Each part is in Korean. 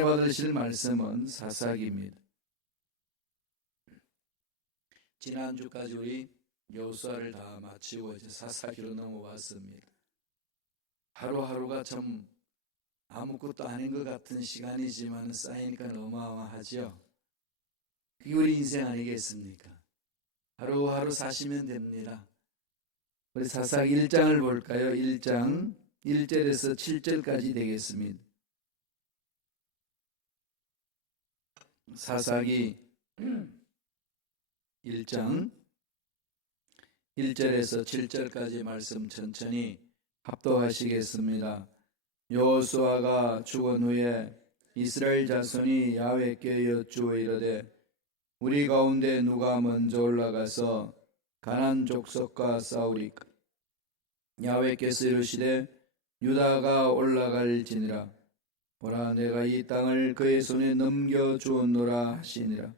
은혜 받으실 말씀은 사사기입니다. 지난주까지 우리 여호수아를 다 마치고 이제 사사기로 넘어왔습니다. 하루하루가 참 아무것도 아닌 것 같은 시간이지만 쌓이니까 어마어마하죠. 그게 우리 인생 아니겠습니까? 하루하루 사시면 됩니다. 우리 사사기 1장을 볼까요? 1장 1절에서 7절까지 되겠습니다. 사사기 1장 1절에서 7절까지 말씀 천천히 합독하시겠습니다. 여호수아가 죽은 후에 이스라엘 자손이 야훼께 여쭈어 이르되 우리 가운데 누가 먼저 올라가서 가나안 족속과 싸우리까? 야훼께서 이르시되 유다가 올라갈지니라. 보라, 내가 이 땅을 그의 손에 넘겨 주었노라 하시니라.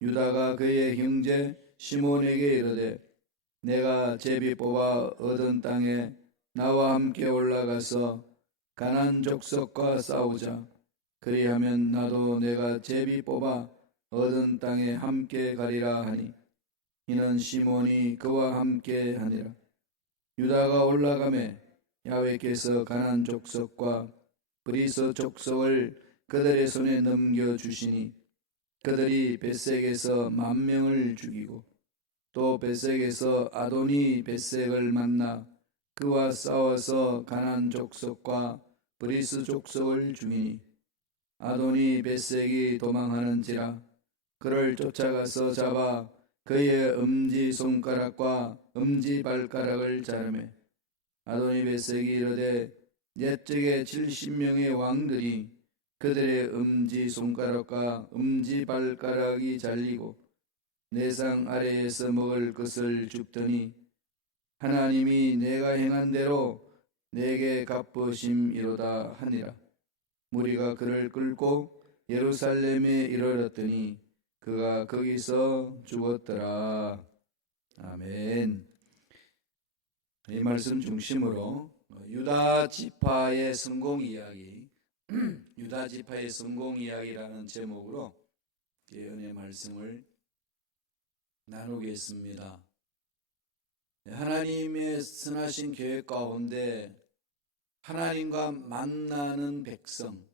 유다가 그의 형제 시몬에게 이르되 내가 제비 뽑아 얻은 땅에 나와 함께 올라가서 가나안 족속과 싸우자. 그리하면 나도 내가 제비 뽑아 얻은 땅에 함께 가리라 하니 이는 시몬이 그와 함께 하니라. 유다가 올라가매 야훼께서 가나안 족속과 브리스 족속을 그들의 손에 넘겨주시니 그들이 벳색에서 10,000명을 죽이고 또 벳색에서 아도니 벳색을 만나 그와 싸워서 가나안 족속과 브리스 족속을 죽이니 아도니 벳색이 도망하는지라. 그를 쫓아가서 잡아 그의 엄지손가락과 엄지발가락을 자르매 아도니 벳색이 이르되 옛적에 70명의 왕들이 그들의 엄지손가락과 엄지발가락이 잘리고 내상 아래에서 먹을 것을 줍더니 하나님이 내가 행한 대로 내게 갚으심이로다 하니라. 무리가 그를 끌고 예루살렘에 이르렀더니 그가 거기서 죽었더라. 아멘. 이 말씀 중심으로 유다 지파의 성공 이야기, 유다 지파의 성공 이야기라는 제목으로 예언의 말씀을 나누겠습니다. 하나님의 선하신 계획 가운데 하나님과 만나는 백성,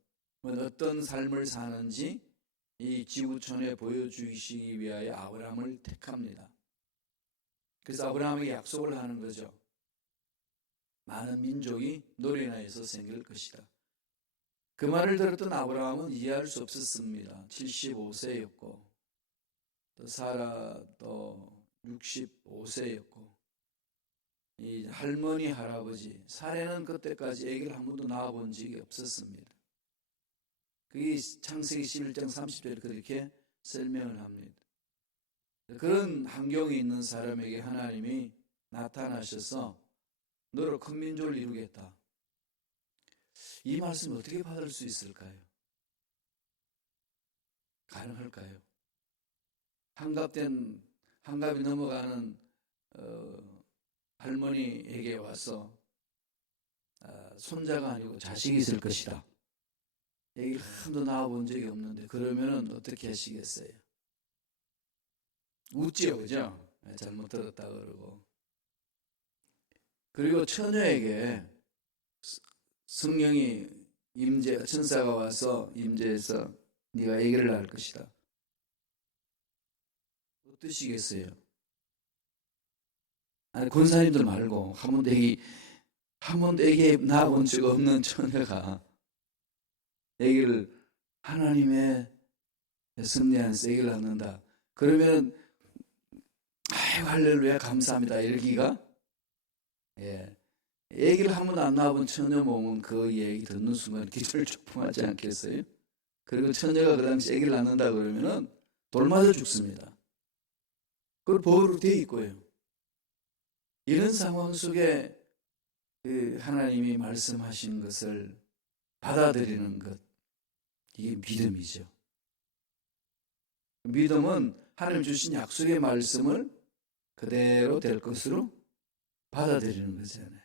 어떤 삶을 사는지 이 지구촌에 보여주시기 위하여 아브라함을 택합니다. 그래서 아브라함에게 약속을 하는 거죠. 많은 민족이 너로 인하여서 생길 것이다. 그 말을 들었던 아브라함은 이해할 수 없었습니다. 75세였고 또 사라도 65세였고 이 할머니 할아버지 사례는 그때까지 아기를 한 번도 낳아본 적이 없었습니다. 그게 창세기 11장 30절에 그렇게 설명을 합니다. 그런 환경에 있는 사람에게 하나님이 나타나셔서 너로 큰 민족을 이루겠다. 이 말씀을 어떻게 받을 수 있을까요? 가능할까요? 환갑이 넘어가는 할머니에게 와서 손자가 아니고 자식이 있을 것이다. 얘기를 한 번도 나와본 적이 없는데 그러면은 어떻게 하시겠어요? 웃지요, 그죠? 잘못 들었다 그러고. 그리고 처녀에게 성령이 천사가 와서 임재해서 네가 아기를 낳을 것이다. 어떠시겠어요? 아니, 권사님들 말고 한 번도 아기 낳아본 적 없는 처녀가 아기를 하나님의 섭리한 아기를 낳는다. 그러면 아이고 할렐루야 감사합니다 이러기가 아기를 한 번도 안 낳아본 처녀 몸은 그 얘기 듣는 순간 기절을 초풍하지 않겠어요? 그리고 처녀가 그 당시 아기를 낳는다 그러면은 돌 맞아 죽습니다. 그걸 법으로 되어 있고요. 이런 상황 속에 하나님이 말씀하신 것을 받아들이는 것, 이게 믿음이죠. 믿음은 하나님 주신 약속의 말씀을 그대로 될 것으로 받아들이는 거잖아요.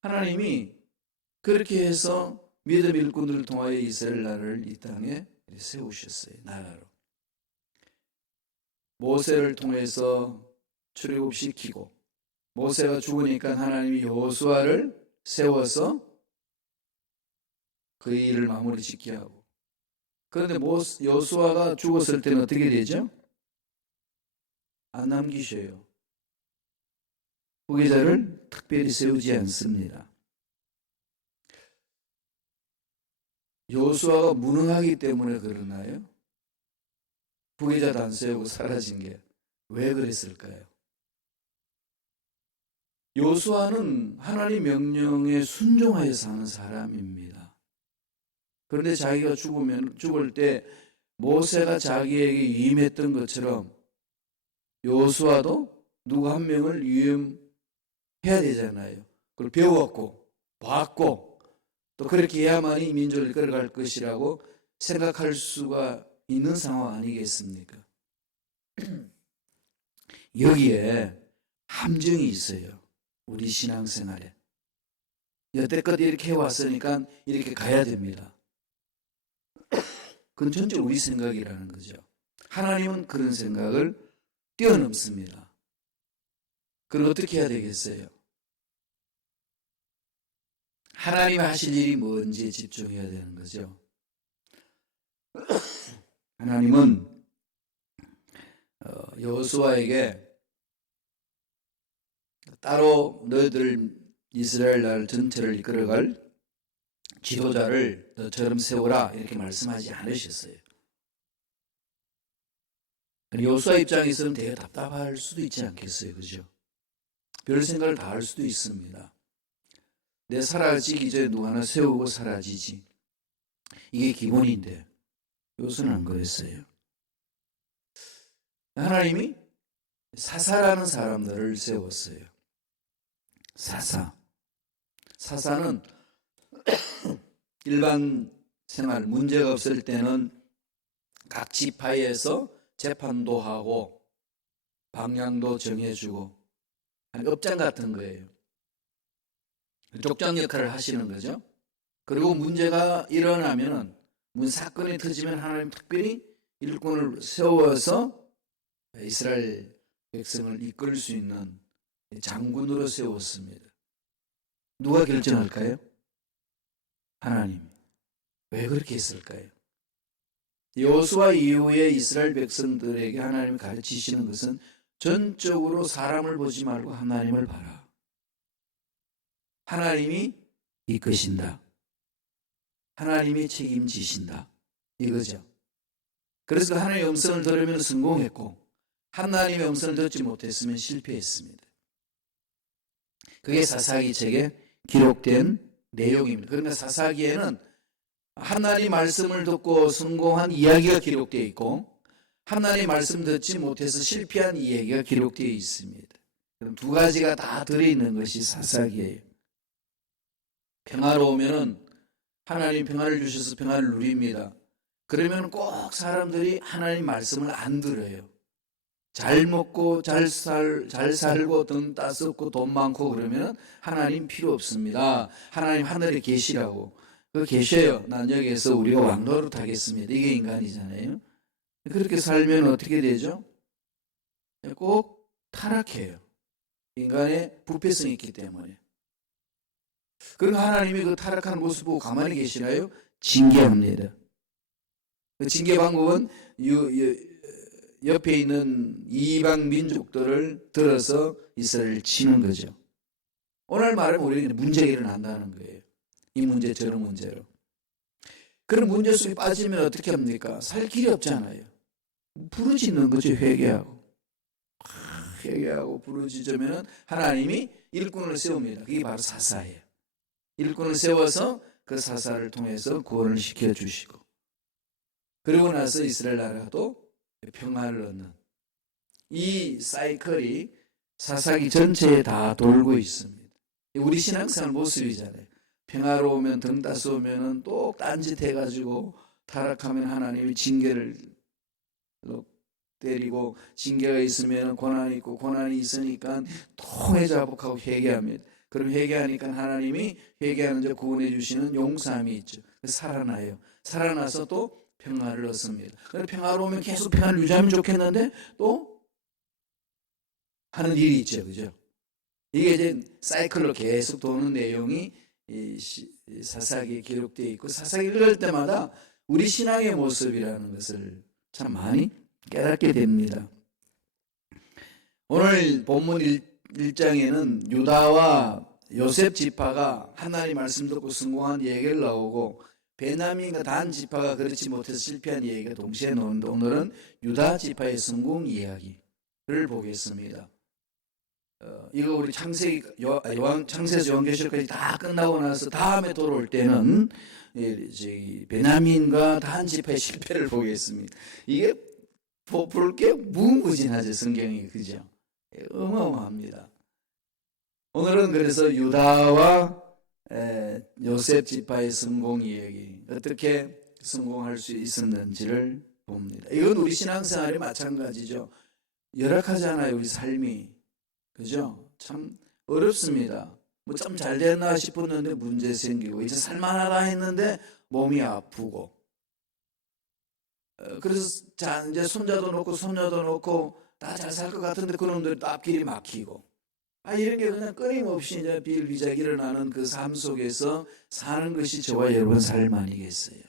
하나님이 그렇게 해서 믿음 일꾼들을 통하여 이스라엘 나라를 이 땅에 세우셨어요. 나라로. 모세를 통해서 출애굽시키고, 모세가 죽으니까 하나님이 여호수아를 세워서 그 일을 마무리 짓게 하고, 그런데 여호수아가 죽었을 때는 어떻게 되죠? 안 남기셔요. 후계자를 특별히 세우지 않습니다. 여호수아가 무능하기 때문에 그러나요? 후계자도 안 세우고 사라진 게 왜 그랬을까요? 여호수아는 하나님 명령에 순종하여 사는 사람입니다. 그런데 자기가 죽을 때 모세가 자기에게 위임했던 것처럼 여호수아도 누구 한 명을 위임해야 되잖아요. 그걸 배웠고 봤고 또 그렇게 해야만이 민족을 이끌어갈 것이라고 생각할 수가 있는 상황 아니겠습니까? 여기에 함정이 있어요. 우리 신앙생활에. 여태껏 이렇게 해왔으니까 이렇게 가야 됩니다. 그건 전체 우리 생각이라는 거죠. 하나님은 그런 생각을 뛰어넘습니다. 그럼 어떻게 해야 되겠어요? 하나님이 하실 일이 뭔지에 집중해야 되는 거죠. 하나님은 여호수아에게 따로 너희들 이스라엘 나라 전체를 이끌어갈 지도자를 너처럼 세우라 이렇게 말씀하지 않으셨어요. 여호수아 입장에서는 되게 답답할 수도 있지 않겠어요, 그죠? 별 생각을 다 할 수도 있습니다. 내 사라지기 전에 누구 하나 세우고 사라지지. 이게 기본인데 여호수아는 안 그랬어요. 하나님이 사사라는 사람들을 세웠어요. 사사는 일반 생활 문제가 없을 때는 각 지파에서 재판도 하고 방향도 정해주고 업장 같은 거예요. 족장 역할을 하시는 거죠. 그리고 문제가 일어나면은 사건이 터지면 하나님 특별히 일꾼을 세워서 이스라엘 백성을 이끌 수 있는 장군으로 세웠습니다. 누가 결정할까요? 하나님. 왜 그렇게 했을까요? 여호수아 이후에 이스라엘 백성들에게 하나님이 가르치시는 것은 전적으로 사람을 보지 말고 하나님을 봐라. 하나님이 이끄신다. 하나님이 책임지신다. 이거죠. 그래서 하나님의 음성을 들으면 성공했고 하나님의 음성을 듣지 못했으면 실패했습니다. 그게 사사기 책에 기록된 내용입니다. 그러니까 사사기에는 하나님 말씀을 듣고 성공한 이야기가 기록되어 있고 하나님 말씀 듣지 못해서 실패한 이야기가 기록되어 있습니다. 그럼 두 가지가 다 들어있는 것이 사사기예요. 평화로우면은 하나님 평화를 주셔서 평화를 누립니다. 그러면 꼭 사람들이 하나님 말씀을 안 들어요. 잘 먹고 잘 살고 돈 따숩고 돈 많고 그러면 하나님 필요 없습니다. 하나님 하늘에 계시라고. 계셔요. 난 여기에서 우리가 왕노릇 하겠습니다. 이게 인간이잖아요. 그렇게 살면 어떻게 되죠? 꼭 타락해요. 인간의 부패성이 있기 때문에. 그럼 하나님이 그 타락한 모습 보고 가만히 계시나요? 징계합니다. 그 징계 방법은 옆에 있는 이방 민족들을 들어서 이스라엘을 치는 거죠. 오늘 말하면 우리에게 문제가 일어난다는 거예요. 이 문제 저런 문제로. 그런 문제 속에 빠지면 어떻게 합니까? 살 길이 없잖아요. 부르짖는 거죠. 회개하고 부르짖으면 하나님이 일꾼을 세웁니다. 그게 바로 사사예요. 일꾼을 세워서 그 사사를 통해서 구원을 시켜주시고 그리고 나서 이스라엘 나라도 평화를 얻는 이 사이클이 사사기 전체에 다 돌고 있습니다. 우리 신앙생활 모습이잖아요. 평화로우면 등 따스우면 또 딴짓해가지고 타락하면 하나님이 징계를 때리고 징계가 있으면 고난이 있고 고난이 있으니까 통회자복하고 회개합니다. 그럼 회개하니까 하나님이 회개하는 자 구원해 주시는 용서함이 있죠. 살아나요. 살아나서 또 평화를 얻습니다. 평화로우면 계속 평화를 유지하면 좋겠는데 또 하는 일이 있죠. 그죠? 이게 이제 사이클로 계속 도는 내용이 이 사사기에 기록되어 있고, 사사기 읽을 때마다 우리 신앙의 모습이라는 것을 참 많이 깨닫게 됩니다. 오늘 본문 1장에는 유다와 요셉 지파가 하나님 말씀 듣고 성공한 얘기를 나오고, 베냐민과 단 지파가 그렇지 못해서 실패한 얘기가 동시에 나오는데, 오늘은 유다 지파의 성공 이야기를 보겠습니다. 이거 우리 창세에서 요한계시록까지 다 끝나고 나서 다음에 돌아올 때는 베냐민과 단 지파의 실패를 보겠습니다. 이게 볼 게 무궁무진하죠, 성경이. 그죠? 어마어마합니다. 오늘은 그래서 유다와 요셉 지파의 성공 이야기, 어떻게 성공할 수 있었는지를 봅니다. 이건 우리 신앙생활이 마찬가지죠. 열악하잖아요, 우리 삶이. 그죠? 참 어렵습니다. 뭐 좀 잘 됐나 싶었는데 문제 생기고, 이제 살만하다 했는데 몸이 아프고, 그래서 이제 손자도 놓고 손녀도 놓고 다 잘 살 것 같은데 그놈들 또 앞길이 막히고, 이런 게 그냥 끊임없이 이제 비일비재하게 일어나는 그 삶 속에서 사는 것이 저와 여러분 삶 아니겠어요?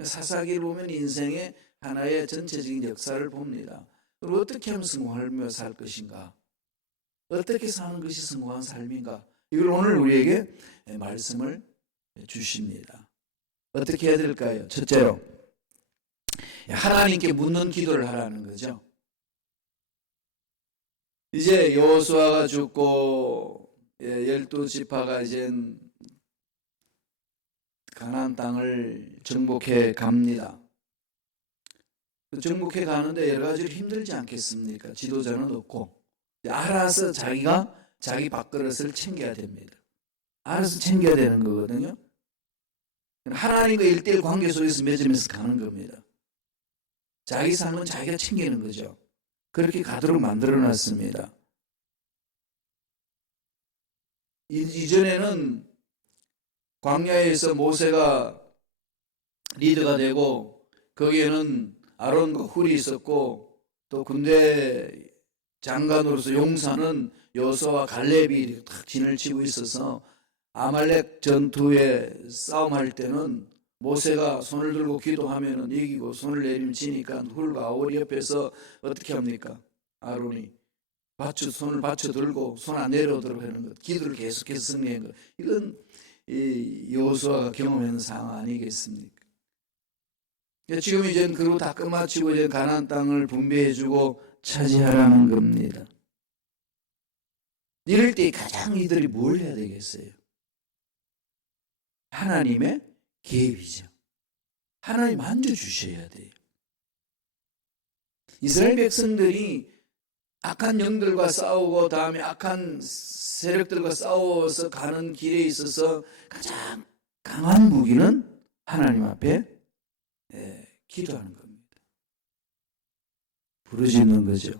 사사기를 보면 인생의 하나의 전체적인 역사를 봅니다. 그리고 어떻게 하면 성공하며 살 것인가? 어떻게 사는 것이 성공한 삶인가? 이걸 오늘 우리에게 말씀을 주십니다. 어떻게 해야 될까요? 첫째로, 하나님께 묻는 기도를 하라는 거죠. 이제 여호수아가 죽고 12지파가 이제 가나안 땅을 정복해 갑니다. 정복해 가는데 여러 가지로 힘들지 않겠습니까? 지도자는 없고, 알아서 자기가 자기 밥그릇을 챙겨야 됩니다. 알아서 챙겨야 되는 거거든요. 하나님과 1:1 관계 속에서 맺으면서 가는 겁니다. 자기 삶은 자기가 챙기는 거죠. 그렇게 가도록 만들어 놨습니다. 이전에는 광야에서 모세가 리더가 되고, 거기에는 아론과 훌이 있었고, 또 군대 장관으로서 용사는 여호수아와 갈렙이 탁 진을 치고 있어서 아말렉 전투에 싸움할 때는 모세가 손을 들고 기도하면 이기고, 손을 내리면 지니까 훌과 아홀이 옆에서 어떻게 합니까? 아론이 손을 받쳐 들고 손 안 내려오도록 하는 것, 기도를 계속해서 승리한 것, 이건 여호수아가 경험하는 상황 아니겠습니까? 지금 이제 그리고 다 끝마치고 이제 가나안 땅을 분배해주고 차지하라는 겁니다. 이럴 때 가장 이들이 뭘 해야 되겠어요? 하나님의 개입이죠. 하나님 만져주셔야 돼요. 이스라엘 백성들이 악한 영들과 싸우고 다음에 악한 세력들과 싸워서 가는 길에 있어서 가장 강한 무기는 하나님 앞에 기도하는 겁니다. 부르짖는 거죠.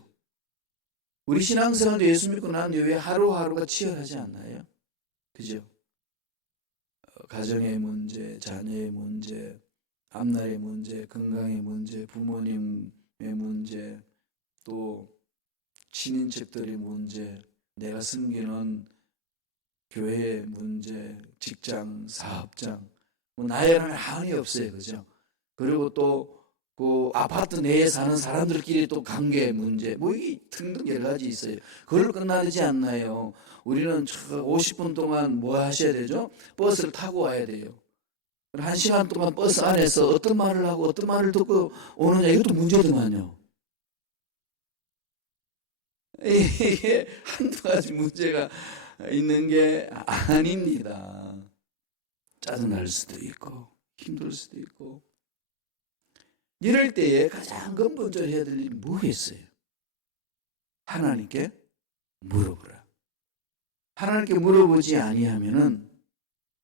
우리 신앙생활도 예수 믿고 난 이후에 하루하루가 치열하지 않나요? 그죠? 가정의 문제, 자녀의 문제, 앞날의 문제, 건강의 문제, 부모님의 문제, 또 친인척들의 문제, 내가 섬기는 교회의 문제, 직장, 사업장, 나열하면 한이 없어요. 그죠? 그리고 또 그 아파트 내에 사는 사람들끼리 또 관계 문제, 이 등등 여러 가지 있어요. 그걸로 끝나지 않나요? 우리는 50분 동안 뭐 하셔야 되죠? 버스를 타고 와야 돼요. 1시간 동안 버스 안에서 어떤 말을 하고 어떤 말을 듣고 오느냐, 이것도 문제더만요. 이게 한두 가지 문제가 있는 게 아닙니다. 짜증날 수도 있고 힘들 수도 있고. 이럴 때에 가장 근본적으로 해야 될 일이 뭐겠어요? 하나님께 물어보라. 하나님께 물어보지 아니하면은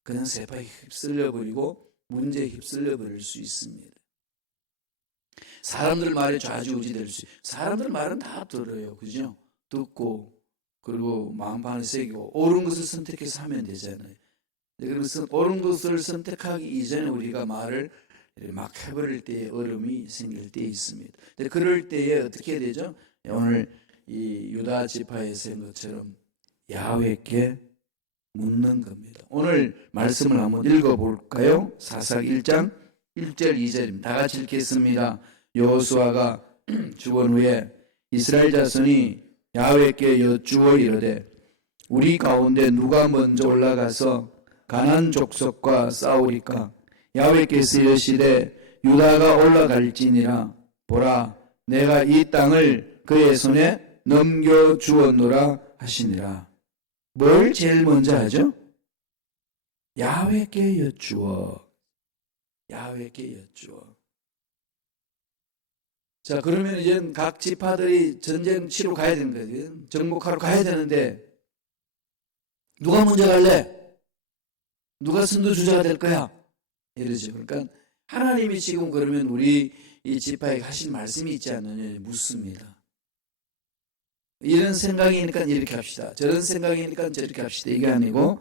그냥 세파에 휩쓸려 버리고 문제에 휩쓸려 버릴 수 있습니다. 사람들 말에 좌지우지 될 수 있어요. 사람들 말은 다 들어요. 그죠? 듣고 그리고 마음판을 새기고 옳은 것을 선택해서 하면 되잖아요. 그래서 옳은 것을 선택하기 이전에 우리가 말을 막 해버릴 때에 어려움이 생길 때 있습니다. 그럴 때에 어떻게 해야 되죠? 오늘 이 유다 지파에서 한 것처럼 야훼께 묻는 겁니다. 오늘 말씀을 한번 읽어볼까요? 사사기 1장 1절 2절입니다. 다 같이 읽겠습니다. 여호수아가 죽은 후에 이스라엘 자손이 야훼께 여쭈어 이르되 우리 가운데 누가 먼저 올라가서 가나안 족속과 싸우리까? 야훼께서 이르시되 유다가 올라갈지니라. 보라, 내가 이 땅을 그의 손에 넘겨주었노라 하시니라. 뭘 제일 먼저 하죠? 야훼께 여쭈어. 야훼께 여쭈어. 자, 그러면 이제 각 지파들이 전쟁 치러 가야 되는 거예요. 정복하러 가야 되는데 누가 먼저 갈래? 누가 선두주자가 될 거야? 이러죠. 그러니까 하나님이 지금 그러면 우리 이 지파에게 하신 말씀이 있지 않느냐 묻습니다. 이런 생각이니까 이렇게 합시다. 저런 생각이니까 저렇게 합시다. 이게 아니고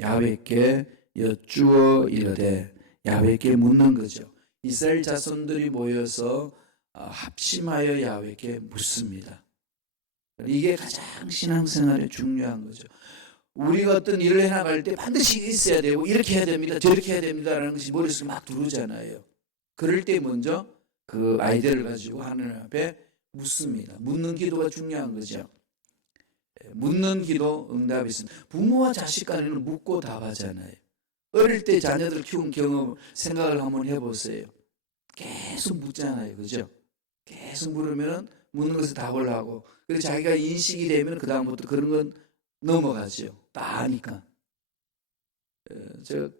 야훼께 여쭈어 이르되, 야훼께 묻는 거죠. 이스라엘 자손들이 모여서 합심하여 야훼께 묻습니다. 이게 가장 신앙생활에 중요한 거죠. 우리가 어떤 일을 해나갈 때 반드시 있어야 되고 이렇게 해야 됩니다, 저렇게 해야 됩니다라는 것이 머릿속에 막 들어오잖아요. 그럴 때 먼저 그 아이디어를 가지고 하나님 앞에 묻습니다. 묻는 기도가 중요한 거죠. 묻는 기도 응답이 있습니다. 부모와 자식 간에는 묻고 답하잖아요. 어릴 때 자녀들 키운 경험 생각을 한번 해보세요. 계속 묻잖아요. 그죠? 계속 물으면 묻는 것을 답을 하고, 그리고 자기가 인식이 되면 그 다음부터 그런 건 넘어가죠. 다 아니까. 제가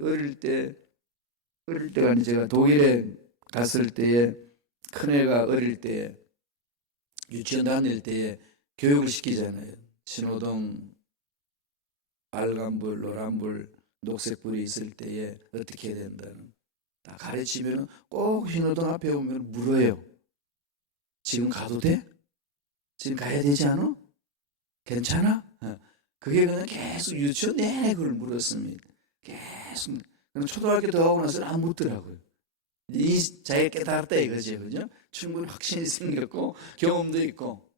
어릴 때가 아니 제가 독일에 갔을 때에 큰애가 어릴 때 유치원 다닐 때에 교육을 시키잖아요. 신호등 빨간불, 노란불, 녹색불이 있을 때에 어떻게 해야 된다는 다 가르치면 꼭 신호등 앞에 오면 물어요. 지금 가도 돼? 지금 가야 되지 않아? 괜찮아? 그게 그냥 계속 유치원 내내 그걸 물었습니다. 계속. 초등학교 들어가고 나서는 안 묻더라고요. 자기가 깨달았다 이거죠. 그죠? 충분히 확신이 생겼고 경험도 있고.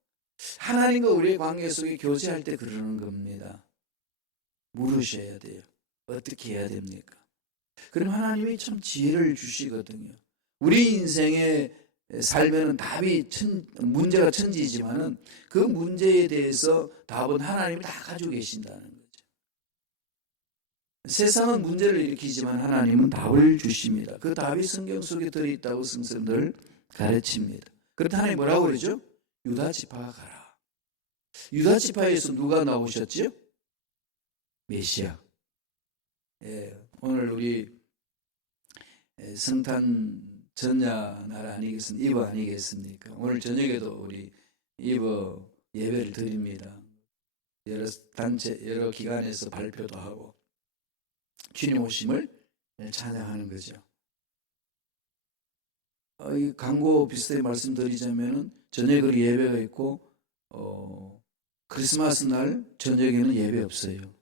하나님과 우리의 관계 속에 교제할 때 그러는 겁니다. 물으셔야 돼요. 어떻게 해야 됩니까? 그럼 하나님이 참 지혜를 주시거든요. 우리 인생에 살면은 답이 문제가 천지이지만은 그 문제에 대해서 답은 하나님이 다 가지고 계신다는 거죠. 세상은 문제를 일으키지만 하나님은 답을 주십니다. 그 답이 성경 속에 들어있다고 성서는 가르칩니다. 그런데 하나님 뭐라고 그러죠? 유다 지파가 가라. 유다 지파에서 누가 나오셨죠? 메시아. 오늘 우리 성탄 전야날 아니겠습니까? 이브 아니겠습니까? 오늘 저녁에도 우리 이브 예배를 드립니다. 여러 단체, 여러 기관에서 발표도 하고 주님 오심을 찬양하는 거죠. 이 광고 비슷하게 말씀드리자면은 저녁에 예배가 있고 크리스마스 날 저녁에는 예배 없어요.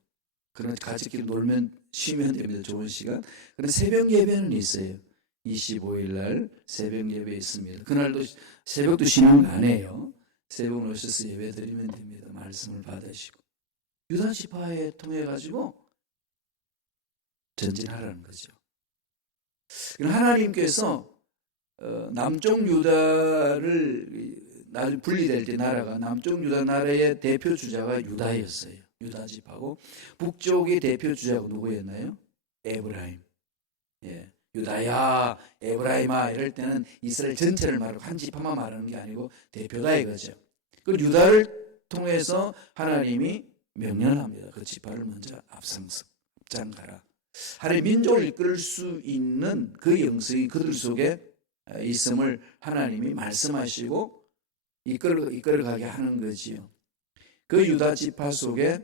그러나 가족끼리 놀면 쉬면 됩니다. 좋은 시간. 그런데 새벽 예배는 있어요. 25일 날 새벽 예배 있습니다. 그날도 새벽도 신앙 안 해요. 새벽 오셔서 예배 드리면 됩니다. 말씀을 받으시고 유다 지파에 통해 가지고 전진하라는 거죠. 하나님께서 남쪽 유다를 분리될 때 나라가 남쪽 유다 나라의 대표 주자가 유다였어요. 유다 지파고 북쪽의 대표 주자가 누구였나요? 에브라임. 예. 유다야, 에브라임아 이럴 때는 이스라엘 전체를 말하고 한 지파만 말하는 게 아니고 대표다 이거죠. 그 유다를 통해서 하나님이 명령을 합니다. 그 지파를 먼저 앞장가라. 하나님 민족을 이끌 수 있는 그 영성이 그들 속에 있음을 하나님이 말씀하시고 이끌어가게 하는 거지요. 그 유다 지파 속에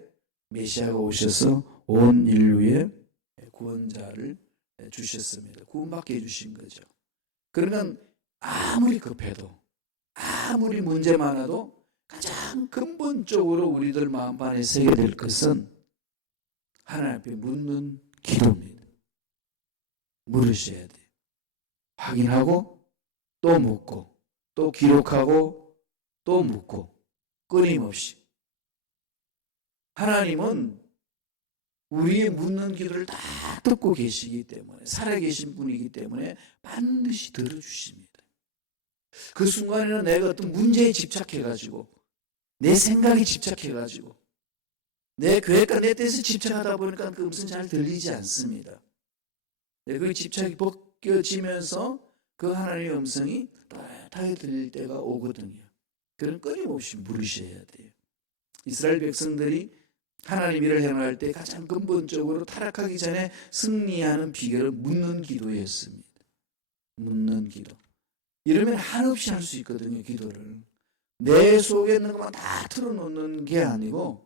메시아가 오셔서 온 인류의 구원자를 주셨습니다. 구원받게 해주신 거죠. 그러면 아무리 급해도 아무리 문제 많아도 가장 근본적으로 우리들 마음 안에 새겨야 될 것은 하나님 앞에 묻는 기도입니다. 물으셔야 돼요. 확인하고 또 묻고 또 기록하고 또 묻고 끊임없이. 하나님은 우리의 묻는 기도를 다 듣고 계시기 때문에, 살아계신 분이기 때문에 반드시 들어주십니다. 그 순간에는 내가 어떤 문제에 집착해가지고, 내 생각에 집착해가지고, 내 계획과 내 뜻에 집착하다 보니까 그 음성이 잘 들리지 않습니다. 그 집착이 벗겨지면서 그 하나님의 음성이 또렷하게 들릴 때가 오거든요. 그런 끊임없이 물으셔야 돼요. 이스라엘 백성들이 하나님 일을 행할 때 가장 근본적으로 타락하기 전에 승리하는 비결은 묻는 기도였습니다. 묻는 기도. 이러면 한없이 할 수 있거든요, 기도를. 내 속에 있는 것만 다 틀어놓는 게 아니고,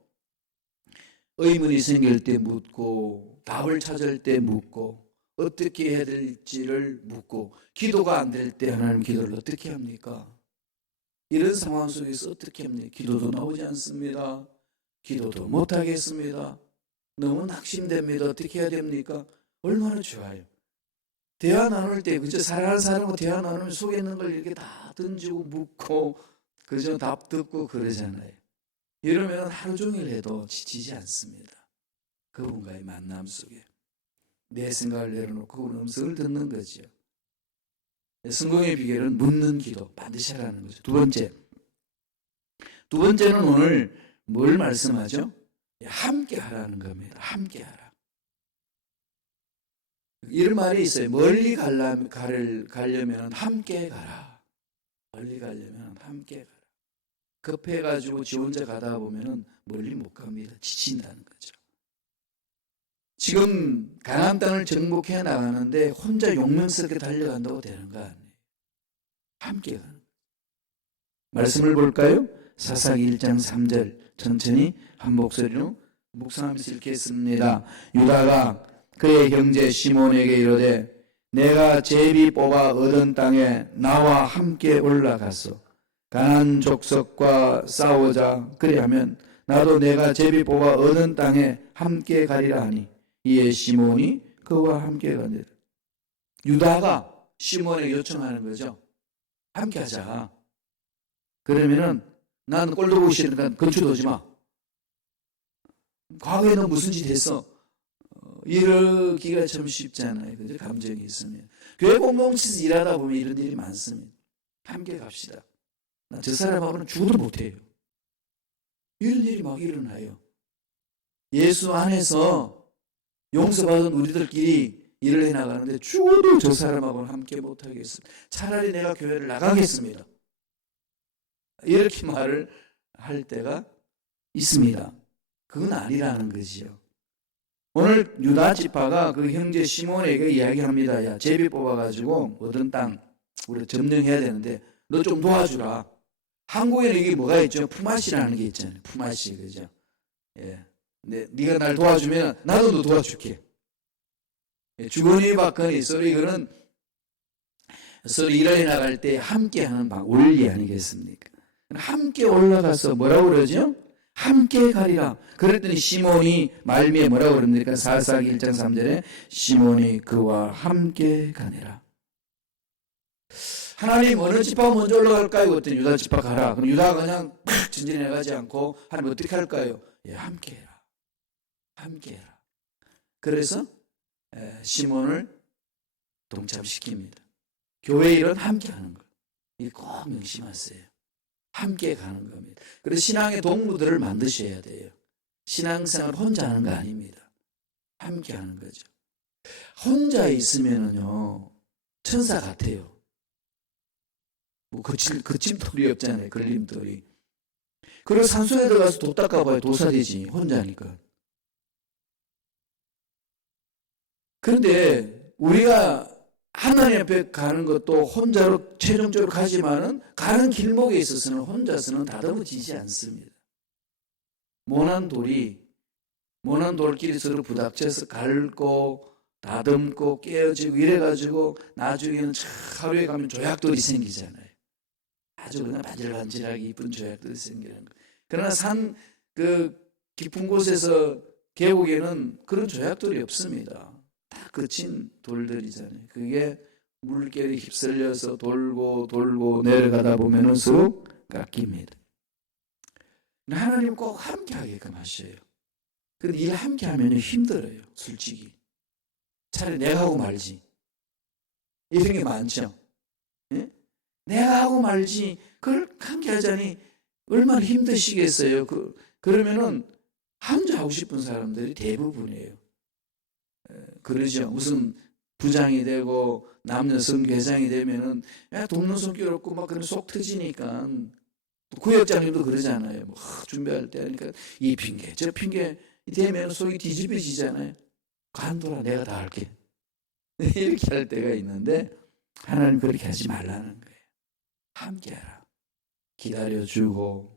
의문이 생길 때 묻고, 답을 찾을 때 묻고, 어떻게 해야 될지를 묻고, 기도가 안 될 때 하나님 기도를 어떻게 합니까? 이런 상황 속에서 어떻게 합니까? 기도도 나오지 않습니다. 기도도 못하겠습니다. 너무 낙심됩니다. 어떻게 해야 됩니까? 얼마나 좋아요. 대화 나눌 때, 그죠? 사랑하는 사람하고 대화 나누면 속에 있는 걸 이렇게 다 던지고 묻고, 그죠? 답 듣고 그러잖아요. 이러면 하루 종일 해도 지치지 않습니다. 그분과의 만남 속에 내 생각을 내려놓고 그분 음성을 듣는 거죠. 성공의 비결은 묻는 기도 반드시 하라는 거죠. 두 번째는 오늘 뭘 말씀하죠? 함께 하라는 겁니다. 함께 하라. 이런 말이 있어요. 멀리 가려면 함께 가라. 멀리 가려면 함께 가라. 급해가지고 지 혼자 가다 보면 멀리 못 갑니다. 지친다는 거죠. 지금 가나안 땅을 정복해 나가는데 혼자 용맹스럽게 달려간다고 되는 거 아니에요. 함께 가는 거예요. 말씀을 볼까요? 사사기 1장 3절 천천히 한 목소리로 묵상하면서 읽겠습니다. 유다가 그의 형제 시몬에게 이르되 내가 제비 뽑아 얻은 땅에 나와 함께 올라가서 가나안 족속과 싸우자. 그리하면 나도 내가 제비 뽑아 얻은 땅에 함께 가리라 하니 이에 시몬이 그와 함께 가니라. 유다가 시몬에게 요청하는 거죠. 함께 하자. 그러면은 나는 꼴도 보기 싫으니까 근처도 오지 마. 과거에 너 무슨 짓 했어? 이러기가 참 쉽지 않아요. 그죠? 감정이 있으면. 교회 공동체에서 일하다 보면 이런 일이 많습니다. 함께 갑시다. 나 저 사람하고는 죽어도 못해요. 이런 일이 막 일어나요. 예수 안에서 용서받은 우리들끼리 일을 해나가는데 죽어도 저 사람하고는 함께 못하겠습니다. 차라리 내가 교회를 나가겠습니다. 이렇게 말을 할 때가 있습니다. 그건 아니라는 거지요. 오늘 유다 지파가 그 형제 시몬에게 이야기합니다. 야, 제비 뽑아가지고 얻은 땅 우리 점령해야 되는데 너 좀 도와주라. 한국에는 이게 뭐가 있죠? 품앗이라는 게 있잖아요. 품앗이, 그죠? 예. 네가 날 도와주면 나도 너 도와줄게. 예. 주거니 받거니 서로 이거는 서로 일을 나갈 때 함께하는 원리 아니겠습니까? 함께 올라가서 뭐라고 그러죠? 함께 가리라. 그랬더니 시몬이 말미에 뭐라고 그럽니까? 사사기 1장 3절에 시몬이 그와 함께 가니라. 하나님 어느 지파 먼저 올라갈까요? 그랬더니 유다 지파 가라. 그럼 유다가 그냥 팍 전진해 가지 않고 하나님 어떻게 할까요? 예, 함께 해라. 함께 해라. 그래서 시몬을 동참시킵니다. 교회 일은 함께 하는 거예요. 이게 꼭 명심하세요. 함께 가는 겁니다. 그래서 신앙의 동무들을 만드셔야 돼요. 신앙생활 혼자 하는 거 아닙니다. 함께 하는 거죠. 혼자 있으면은요, 천사 같아요. 뭐 거침돌이 없잖아요. 걸림돌이. 그리고 산속에 들어가서 도 닦아봐야 도사되지. 혼자니까. 그런데 우리가 하나님 앞에 가는 것도 혼자로 최종적으로 가지만은 가는 길목에 있어서는 혼자서는 다듬어지지 않습니다. 모난 돌끼리 서로 부닥쳐서 갈고 다듬고 깨어지고 이래가지고 나중에는 하루에 가면 조약돌이 생기잖아요. 아주 그냥 반질반질하게 이쁜 조약들이 생기는 거예요. 그러나 깊은 곳에서 계곡에는 그런 조약돌이 없습니다. 다 거친 돌들이잖아요. 그게 물결에 휩쓸려서 돌고 내려가다 보면은 쑥 깎입니다. 하나님 꼭 함께 하게끔 하셔요. 근데 일 함께 하면 힘들어요, 솔직히. 차라리 내가 하고 말지. 이런 게 많죠. 예? 내가 하고 말지. 그걸 함께 하자니 얼마나 힘드시겠어요. 그러면은 혼자 하고 싶은 사람들이 대부분이에요. 그러죠. 무슨 부장이 되고 남녀 성회장이 되면은 돕는 성격 없고 막 그런 속 터지니까 구역장님도 그러잖아요. 뭐 준비할 때 하니까 이 핑계 저 핑계 되면 속이 뒤집어지잖아요. 관둬라 내가 다 할게. 이렇게 할 때가 있는데 하나님 그렇게 하지 말라는 거예요. 함께하라. 기다려주고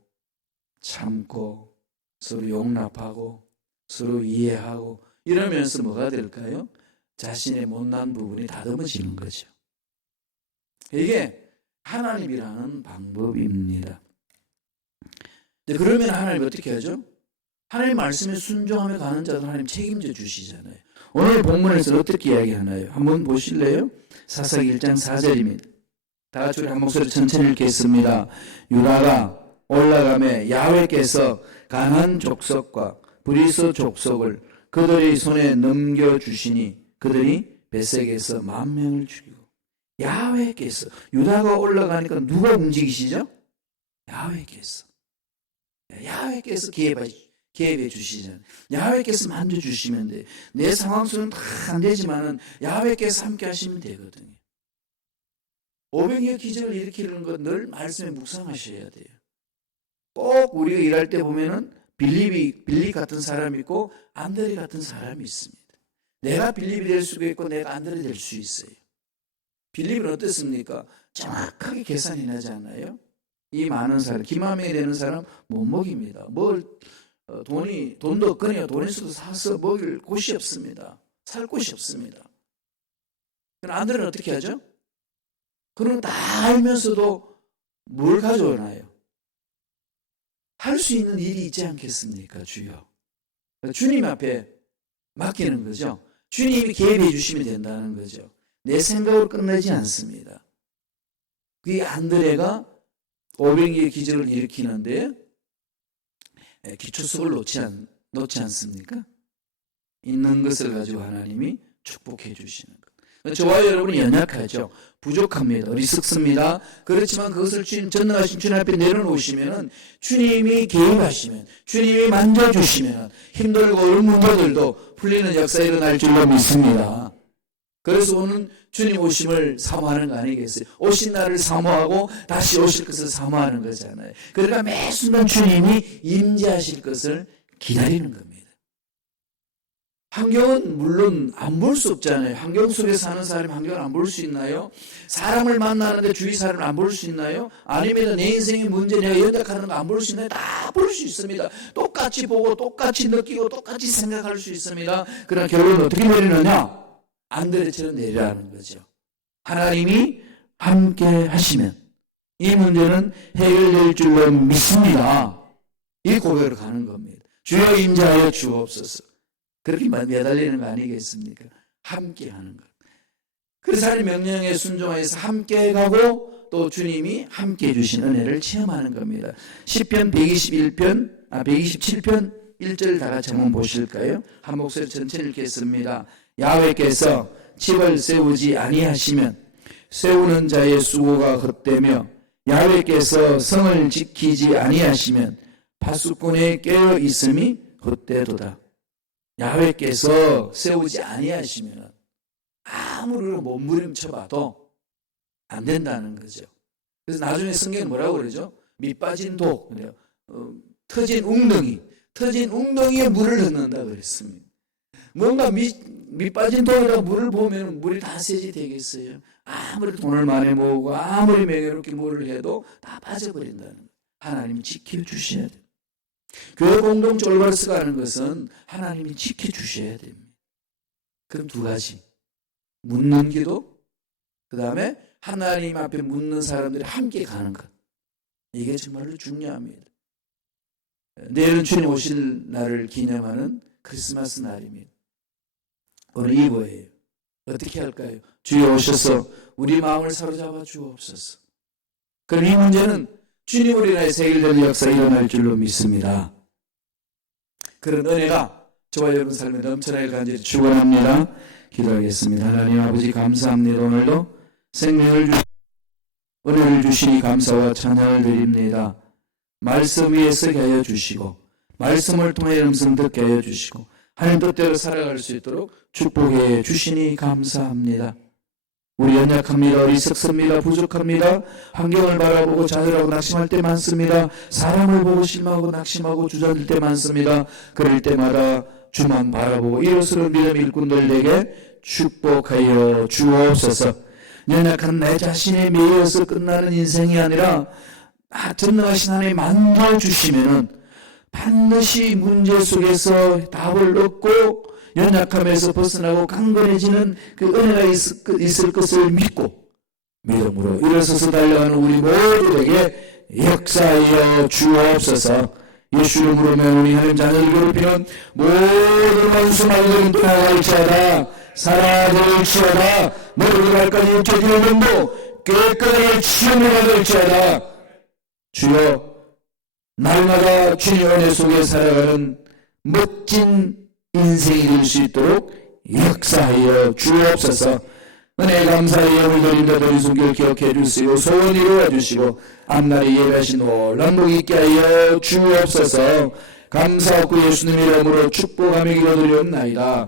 참고 서로 용납하고 서로 이해하고 이러면서 뭐가 될까요? 자신의 못난 부분이 다듬어지는 거죠. 이게 하나님이라는 방법입니다. 그러면 하나님 어떻게 하죠? 하나님 말씀에 순종하며 가는 자들 하나님 책임져 주시잖아요. 오늘 본문에서 어떻게 이야기하나요? 한번 보실래요? 사사기 1장 4절입니다. 다 같이 우리 한 목소리 천천히 읽겠습니다. 유다가 올라가매 야훼께서 가나안 족속과 브리스 족속을 그들의 손에 넘겨주시니 그들이 베색에서 10,000명을 죽이고. 야훼께서, 유다가 올라가니까 누가 움직이시죠? 야훼께서 개입해 주시잖아요. 야훼께서 만져주시면 돼요. 내 상황 속은 다 안 되지만은 야훼께서 함께 하시면 되거든요. 오병이어 기적을 일으키는 것 늘 말씀에 묵상하셔야 돼요. 꼭 우리가 일할 때 보면은 빌립 같은 사람이 있고 안드레 같은 사람이 있습니다. 내가 빌립이 될 수가 있고 내가 안드레 될 수 있어요. 빌립은 어떻습니까? 정확하게 계산이 나지 않아요? 이 많은 사람, 기마명이 되는 사람 못 먹입니다. 돈도 없거니와 돈 있어도 사서 먹일 곳이 없습니다. 살 곳이 없습니다. 그럼 안드레는 어떻게 하죠? 그런 다 알면서도 뭘 가져오나요? 할 수 있는 일이 있지 않겠습니까, 주여? 주님 앞에 맡기는 거죠. 주님이 개입해 주시면 된다는 거죠. 내 생각으로 끝나지 않습니다. 그 안드레가 오병이의 기적을 일으키는데 기초석을 놓지 않습니까? 있는 것을 가지고 하나님이 축복해 주시는 것. 저와 여러분이 연약하죠. 부족합니다. 어리석습니다. 그렇지만 그것을 전능하신 주님 앞에 내려놓으시면 주님이 개입하시면 주님이 만져주시면 힘들고 어려운 분들도 풀리는 역사 일어날 줄로 믿습니다. 그래서 오늘 주님 오심을 사모하는 거 아니겠어요? 오신 날을 사모하고 다시 오실 것을 사모하는 거잖아요. 그러니까 매 순간 주님이 임재하실 것을 기다리는 겁니다. 환경은 물론 안 볼 수 없잖아요. 환경 속에 사는 사람이 환경을 안 볼 수 있나요? 사람을 만나는데 주위 사람을 안 볼 수 있나요? 아니면 내 인생의 문제 내가 연약하는 거 안 볼 수 있나요? 다 볼 수 있습니다. 똑같이 보고 똑같이 느끼고 똑같이 생각할 수 있습니다. 그러나 결론은 어떻게 내리느냐? 안드레처럼 내리라는 거죠. 하나님이 함께 하시면 이 문제는 해결될 줄로 믿습니다. 이 고백으로 가는 겁니다. 주여 임재하여 주옵소서. 그렇게 매달리는 거 아니겠습니까? 함께 하는 것. 그래서 하나님 명령에 순종해서 함께 가고 또 주님이 함께 해주신 은혜를 체험하는 겁니다. 시편 127편 1절 다 같이 한번 보실까요? 한 목소리 전체를 읽겠습니다. 야훼께서 집을 세우지 아니하시면 세우는 자의 수고가 헛되며 야훼께서 성을 지키지 아니하시면 파수꾼의 깨어 있음이 헛되도다. 야훼께서 세우지 아니하시면 아무리 몸부림쳐봐도 안 된다는 거죠. 그래서 나중에 성경은 뭐라고 그러죠? 밑 빠진 독, 그래요. 터진 웅덩이에 물을 넣는다 그랬습니다. 뭔가 밑 빠진 독에다 물을 보면 물이 다 세지 되겠어요? 아무리 돈을 많이 모으고 아무리 명예롭게 물을 해도 다 빠져버린다는 거예요. 하나님이 지켜주셔야 돼요. 교회 공동체 올바로 쓰가는 것은 하나님이 지켜주셔야 됩니다. 그럼 두 가지. 묻는 기도, 그 다음에 하나님 앞에 묻는 사람들이 함께 가는 것. 이게 정말로 중요합니다. 내일은 주님 오실 날을 기념하는 크리스마스 날입니다. 오늘 이브예요. 어떻게 할까요? 주여 오셔서 우리 마음을 사로잡아 주옵소서. 그럼 이 문제는 주님 우리 나라에서 해결되는 역사 일어날 줄로 믿습니다. 그런 은혜가 저와 여러분 삶에 넘쳐나길 간절히 축원합니다. 기도하겠습니다. 하나님 아버지 감사합니다. 오늘도 생명을 은혜를 주시니 감사와 찬양을 드립니다. 말씀 위에 서게 하여 주시고 말씀을 통해 음성 듣게 하여 주시고 하나님 뜻대로 살아갈 수 있도록 축복해 주시니 감사합니다. 우리 연약합니다. 어리석습니다. 부족합니다. 환경을 바라보고 좌절하고 낙심할 때 많습니다. 사람을 보고 실망하고 낙심하고 주저릴 때 많습니다. 그럴 때마다 주만 바라보고 일어서는 믿음 일꾼들에게 축복하여 주옵소서. 연약한 내 자신에 매여서 끝나는 인생이 아니라 전능하신 하나님 만나주시면은 반드시 문제 속에서 답을 얻고 연약함에서 벗어나고 강건해지는 그 은혜가 있을 것을 믿고 믿음으로 일어서서 달려가는 우리 모두에게 역사하여 주옵소서. 예수 이름으로 우리 하나님 자녀를 괴롭히는 모든 원수 말들은 떠나갈지어다. 사라질지어다. 너희들 발까지 육체지는 몸도 깨끗하게 치유를 받을지어다. 주여, 날마다 주님 은혜 속에 살아가는 멋진 인생이 될 수 있도록 역사하여 주옵소서. 은혜 감사의 영을 드린다. 우리 손길 기억해 주시고 소원 이루어 주시고 앞날에 예배하신 놀란 복 있게 하여 주옵소서. 감사하고 예수님 이름으로 축복하며 기도드리옵나이다.